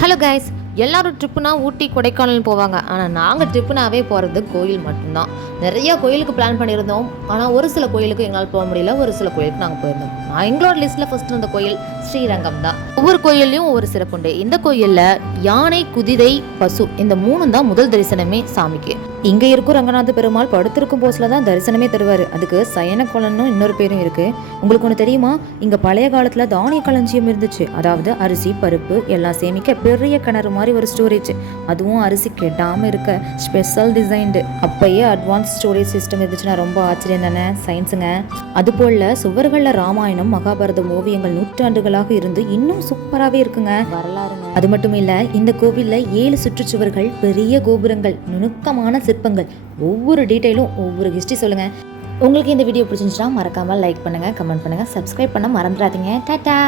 Hello guys, எல்லாரும் ட்ரிப்புனா ஊட்டி கொடைக்கானல் போவாங்க. ஆனால் நாங்கள் ட்ரிப்புனாவே போகிறது கோயில் மட்டும்தான். நிறைய கோயிலுக்கு பிளான் பண்ணியிருந்தோம். ஆனால் ஒரு சில கோயிலுக்கு எங்களால் போக முடியல. ஒரு சில கோயிலுக்கு நாங்கள் போயிருந்தோம். நான் எங்களோட லிஸ்ட்டில் ஃபஸ்ட்டு இருந்த கோயில் ஸ்ரீரங்கம் தான். ஒவ்வொரு கோயில்லையும் ஒவ்வொரு சிறப்புண்டு. இந்த கோயிலில் யானை, குதிரை, பசு இந்த மூணும் தான் முதல் தரிசனமே சாமிக்கு. இங்கே இருக்கும் ரங்கநாத பெருமாள் படுத்திருக்கும் போஸ்ல தான் தரிசனமே தருவார். அதுக்கு சயன கோலன்னு இன்னொரு பேரும் இருக்கு. உங்களுக்கு ஒன்று தெரியுமா? இங்கே பழைய காலத்தில் தானிய களஞ்சியம் இருந்துச்சு. அதாவது அரிசி, பருப்பு எல்லாம் சேமிக்க பெரிய கிணறு மாதிரி ஒரு ஸ்டோரேஜ். அதுவும் அரிசி கெட்டாமல் இருக்க ஸ்பெஷல் டிசைன்டு. அப்பயே அட்வான்ஸ் ஸ்டோரேஜ் சிஸ்டம் இருந்துச்சுன்னா ரொம்ப ஆச்சரியம் தானே சயின்ஸுங்க. அதுபோல் சுவர்களில் ராமாயணம், மகாபாரதம் ஓவியங்கள் நூற்றாண்டுகளாக இருந்து இன்னும் சூப்பராகவே இருக்குங்க. வரலாறுங்க. அது மட்டும் இல்லை, இந்த கோவிலில் 7 சுற்றுச்சுவர்கள், பெரிய கோபுரங்கள், நுணுக்கமான சிற்பங்கள், ஒவ்வொரு டீட்டெயிலும் ஒவ்வொரு ஹிஸ்ட்ரி சொல்லுங்க. உங்களுக்கு இந்த வீடியோ பிடிச்சிருந்துச்சுன்னா மறக்காமல் லைக் பண்ணுங்கள், கமெண்ட் பண்ணுங்கள், சப்ஸ்கிரைப் பண்ண மறந்துடாதீங்க. டாடா.